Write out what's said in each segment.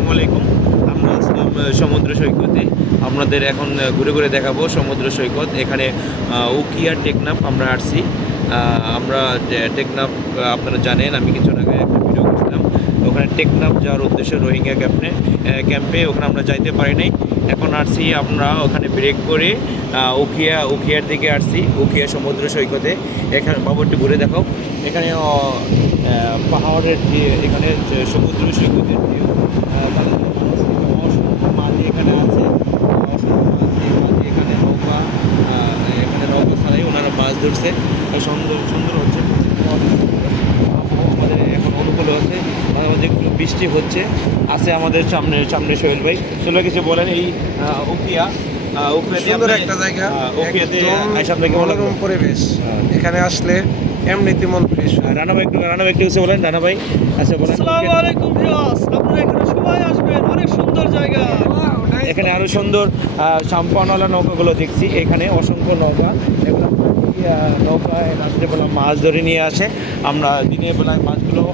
আসসালামু আলাইকুম। আমরা আসলাম সমুদ্র সৈকতে। আপনাদের এখন ঘুরে ঘুরে দেখাবো সমুদ্র সৈকত। এখানে উখিয়া টেকনাফ আমরা আসছি। আমরা টেকনাফ আপনারা জানেন, আমি কিছু আগে একটা ভিডিও করছিলাম। ওখানে টেকনাফ যাওয়ার উদ্দেশ্যে রোহিঙ্গা ক্যাম্পে ওখানে আমরা যাইতে পারি নাই। এখন আসছি আমরা ওখানে ব্রেক করে উখিয়ার দিকে আসছি, উখিয়া সমুদ্র সৈকতে। এখানে বাবু একটু ঘুরে দেখাও। এখানে পাহাড়ের এখানে সমুদ্র সৈকতের ভিউ। অসংখ্য মাঝি এখানে আছে, এখানে নৌকা ছাড়াই ওনারা মাছ ধরছে। সুন্দর সুন্দর হচ্ছে, আমাদের এখন অনুকূল হচ্ছে, মাঝে মাঝে একটু বৃষ্টি হচ্ছে। আছে আমাদের সামনে সোহেল ভাই। সোহেল ভাই কিছু বলেন এই উখিয়া সুন্দর একটা জায়গা, উখিয়াতে আইসা আপনাকে মনোরম পরিবেশ। এখানে আসলে এমনিতে মন ফ্রেশ হয়। রানা ভাই একটু কিছু বলেন। রানা ভাই আচ্ছা বলেন। আসসালামু আলাইকুম ভিউয়ার্স, আপনারা এখানে সবাই আসবেন, অনেক সুন্দর জায়গা। এখানে আরো সুন্দর সাম্পানওয়ালা নৌকাগুলো দেখছি। এখানে অসংখ্য নৌকা, এগুলো নৌকায় রাত্রে বেলা মাছ ধরে নিয়ে আসে। আমরা দিনের বেলায় মাছগুলো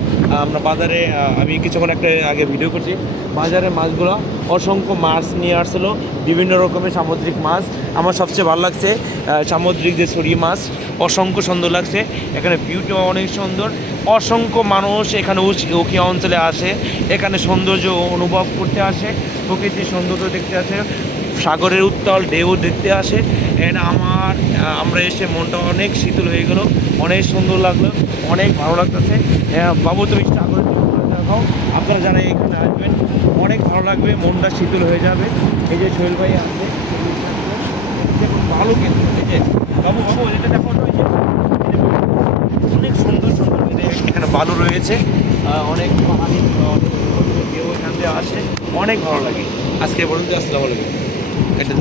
আমরা বাজারে, আমি কিছুক্ষণ একটা আগে ভিডিও করছি, বাজারে মাছগুলো অসংখ্য মাছ নিয়ে আসছিলো, বিভিন্ন রকমের সামুদ্রিক মাছ। আমার সবচেয়ে ভালো লাগছে সামুদ্রিক যে ছড়ি মাছ, অসংখ্য সুন্দর লাগছে। এখানে ভিউটাও অনেক সুন্দর। অসংখ্য মানুষ এখানে উখিয়া অঞ্চলে আসে, এখানে সৌন্দর্য অনুভব করতে আসে, প্রকৃতির সৌন্দর্য দেখতে আসে, সাগরের উত্তাল ঢেউ দেখতে আসে। আমরা এসে মনটা অনেক শীতল হয়ে গেল, অনেক সুন্দর লাগলো, অনেক ভালো লাগতেছে। বাবু তুমি সাগরের দেখাও। আপনারা যারা এখানে আসবেন অনেক ভালো লাগবে, মনটা শীতল হয়ে যাবে। এই যে সোহেল ভাই আসবে, ভালো কিন্তু এই যে বাবু এটা দেখো, অনেক সুন্দর সুন্দর এখানে বালু রয়েছে, অনেক পাহাড়ি, অনেক কেউ এখান থেকে আসে, অনেক ভালো লাগে। আজকে বলুন, আসসালামু আলাইকুম। এটা